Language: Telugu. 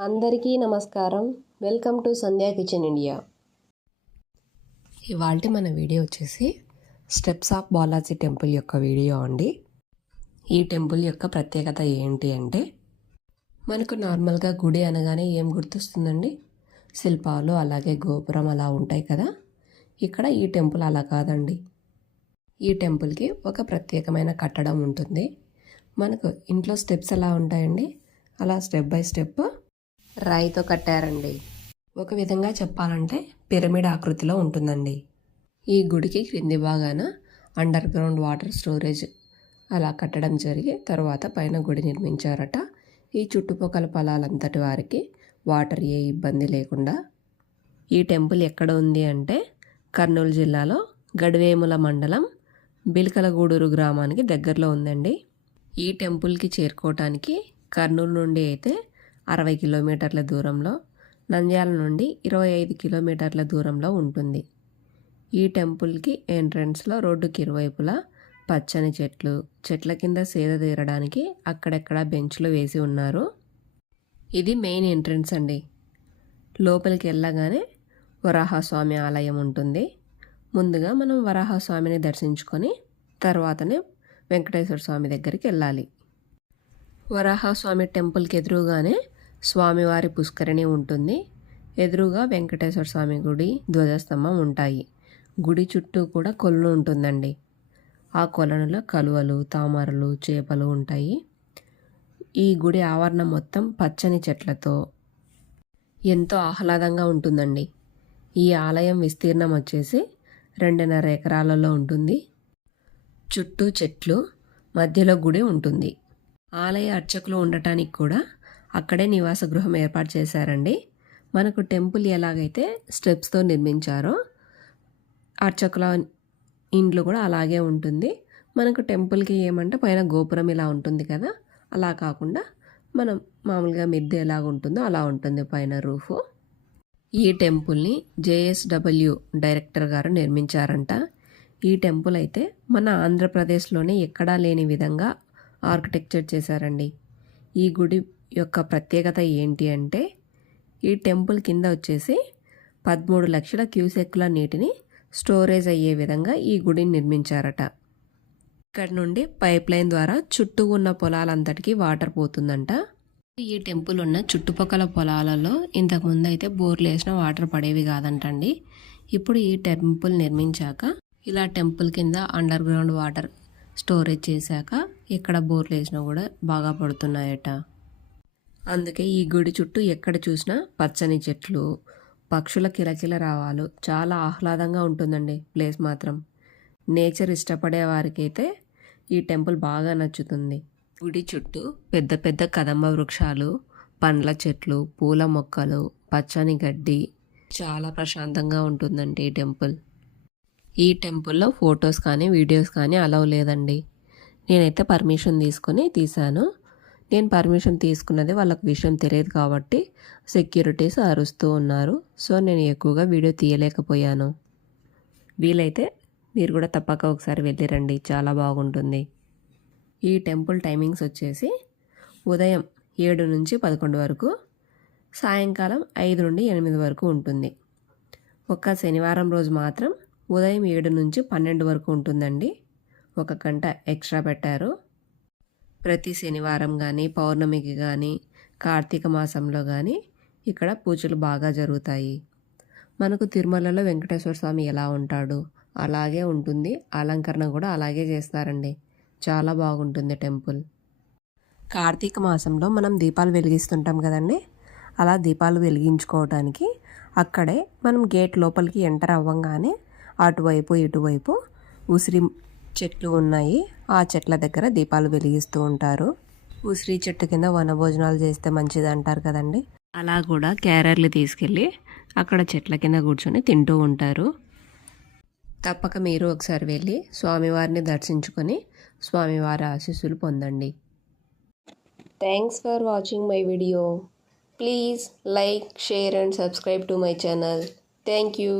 అందరికీ నమస్కారం. Welcome to Sandhya kitchen India. ఇవాళ మన వీడియో వచ్చేసి స్టెప్స్ ఆఫ్ బాలాజీ టెంపుల్ యొక్క వీడియో అండి. ఈ టెంపుల్ యొక్క ప్రత్యేకత ఏంటి అంటే మనకు నార్మల్గా గుడి అనగానే ఏం గుర్తొస్తుందండి? శిల్పాలు అలాగే గోపురం అలా ఉంటాయి కదా. ఇక్కడ ఈ టెంపుల్ అలా కాదండి. ఈ టెంపుల్కి ఒక ప్రత్యేకమైన కట్టడం ఉంటుంది. మనకు ఇంట్లో స్టెప్స్ ఎలా ఉంటాయండి? అలా స్టెప్ బై స్టెప్ రాయితో కట్టారండి. ఒక విధంగా చెప్పాలంటే పిరమిడ్ ఆకృతిలో ఉంటుందండి. ఈ గుడికి క్రింది భాగాన అండర్ గ్రౌండ్ వాటర్ స్టోరేజ్ అలా కట్టడం జరిగి తర్వాత పైన గుడి నిర్మించారట. ఈ చుట్టుపక్కల పొలాలంతటి వారికి వాటర్ ఏ ఇబ్బంది లేకుండా. ఈ టెంపుల్ ఎక్కడ ఉంది అంటే కర్నూలు జిల్లాలో గడివేముల మండలం బిల్కలగూడూరు గ్రామానికి దగ్గరలో ఉందండి. ఈ టెంపుల్కి చేరుకోవటానికి కర్నూలు నుండి అయితే అరవై కిలోమీటర్ల దూరంలో నంద్యాల నుండి ఇరవై ఐదు కిలోమీటర్ల దూరంలో ఉంటుంది. ఈ టెంపుల్కి ఎంట్రన్స్లో రోడ్డుకి ఇరువైపులా పచ్చని చెట్లు చెట్ల కింద సేద తీరడానికి అక్కడెక్కడ బెంచ్లు వేసి ఉన్నారు. ఇది మెయిన్ ఎంట్రన్స్ అండి. లోపలికి వెళ్ళగానే వరాహస్వామి ఆలయం ఉంటుంది. ముందుగా మనం వరాహస్వామిని దర్శించుకొని తర్వాతనే వెంకటేశ్వర స్వామి దగ్గరికి వెళ్ళాలి వరాహస్వామి టెంపుల్కి ఎదురుగానే స్వామివారి పుష్కరిణి ఉంటుంది. ఎదురుగా వెంకటేశ్వర స్వామి గుడి ధ్వజస్తంభం ఉంటాయి. గుడి చుట్టూ కూడా కొలను ఉంటుందండి. ఆ కొలనులో కలువలు తామరలు చేపలు ఉంటాయి. ఈ గుడి ఆవరణం మొత్తం పచ్చని చెట్లతో ఎంతో ఆహ్లాదంగా ఉంటుందండి. ఈ ఆలయం విస్తీర్ణం వచ్చేసి రెండున్నర ఎకరాలలో ఉంటుంది. చుట్టూ చెట్లు మధ్యలో గుడి ఉంటుంది. ఆలయ అర్చకులు ఉండటానికి కూడా అక్కడే నివాస గృహం ఏర్పాటు చేశారండి. మనకు టెంపుల్ ఎలాగైతే స్టెప్స్తో నిర్మించారో అర్చకుల ఇండ్లు కూడా అలాగే ఉంటుంది. మనకు టెంపుల్కి ఏమంటే పైన గోపురం ఇలా ఉంటుంది కదా? అలా కాకుండా మనం మామూలుగా మిద్దె ఎలాగ ఉంటుందో అలా ఉంటుంది పైన రూఫ్. ఈ టెంపుల్ని జేఎస్డబ్ల్యూ డైరెక్టర్ గారు నిర్మించారంట. ఈ టెంపుల్ అయితే మన ఆంధ్రప్రదేశ్లోనే ఎక్కడా లేని విధంగా ఆర్కిటెక్చర్ చేశారండి. ఈ గుడి యొక్క ప్రత్యేకత ఏంటి అంటే ఈ టెంపుల్ కింద వచ్చేసి పదమూడు లక్షల క్యూసెక్ల నీటిని స్టోరేజ్ అయ్యే విధంగా ఈ గుడిని నిర్మించారట. ఇక్కడ నుండి పైప్ లైన్ ద్వారా చుట్టూ ఉన్న పొలాలంతటికి వాటర్ పోతుందంట. ఈ టెంపుల్ ఉన్న చుట్టుపక్కల పొలాలలో ఇంతకుముందు అయితే బోర్లు వేసిన వాటర్ పడేవి కాదంటండి. ఇప్పుడు ఈ టెంపుల్ నిర్మించాక ఇలా టెంపుల్ కింద అండర్ గ్రౌండ్ వాటర్ స్టోరేజ్ చేశాక ఎక్కడ బోర్లు వేసినా కూడా బాగా పడుతున్నాయట. అందుకే ఈ గుడి చుట్టూ ఎక్కడ చూసినా పచ్చని చెట్లు పక్షుల కిలకిల రావాలు. చాలా ఆహ్లాదంగా ఉంటుందండి ప్లేస్ మాత్రం. నేచర్ ఇష్టపడే వారికైతే ఈ టెంపుల్ బాగా నచ్చుతుంది. గుడి చుట్టూ పెద్ద పెద్ద కదంబ వృక్షాలు పండ్ల చెట్లు పూల మొక్కలు పచ్చని గడ్డి. చాలా ప్రశాంతంగా ఉంటుందండి ఈ టెంపుల్. ఈ టెంపుల్లో ఫొటోస్ కానీ వీడియోస్ కానీ అలవ్ లేదండి. నేనైతే పర్మిషన్ తీసుకొని తీశాను. నేను పర్మిషన్ తీసుకున్నది వాళ్ళకి విషయం తెలియదు కాబట్టి సెక్యూరిటీస్ అరుస్తూ ఉన్నారు. సో నేను ఎక్కువగా వీడియో తీయలేకపోయాను. వీలైతే మీరు కూడా తప్పక ఒకసారి వెళ్ళిరండి చాలా బాగుంటుంది. ఈ టెంపుల్ టైమింగ్స్ వచ్చేసి ఉదయం ఏడు నుంచి పదకొండు వరకు సాయంకాలం ఐదు నుండి ఎనిమిది వరకు ఉంటుంది. ఒక్క శనివారం రోజు మాత్రం ఉదయం ఏడు నుంచి పన్నెండు వరకు ఉంటుందండి. ఒక గంట ఎక్స్ట్రా పెట్టారు. ప్రతి శనివారం కానీ పౌర్ణమికి కానీ కార్తీక మాసంలో కానీ ఇక్కడ పూజలు బాగా జరుగుతాయి. మనకు తిరుమలలో వెంకటేశ్వర స్వామి ఎలా ఉంటాడు? అలాగే ఉంటుంది. అలంకరణ కూడా అలాగే చేస్తారండి. చాలా బాగుంటుంది టెంపుల్. కార్తీక మాసంలో మనం దీపాలు వెలిగిస్తుంటాం కదండి. అలా దీపాలు వెలిగించుకోవడానికి అక్కడే మనం గేట్ లోపలికి ఎంటర్ అవ్వంగానే అటువైపు ఇటువైపు ఉసిరి చెట్లు ఉన్నాయి. ఆ చెట్ల దగ్గర దీపాలు వెలిగిస్తూ ఉంటారు. ఉసిరి చెట్టు కింద వనభోజనాలు చేస్తే మంచిది అంటారు కదండి. అలా కూడా క్యారర్లు తీసుకెళ్ళి అక్కడ చెట్ల కింద కూర్చొని తింటూ ఉంటారు. తప్పక మీరు ఒకసారి వెళ్ళి స్వామివారిని దర్శించుకొని స్వామివారి ఆశీస్సులు పొందండి. Thanks for watching my video please like share and subscribe to my channel thank you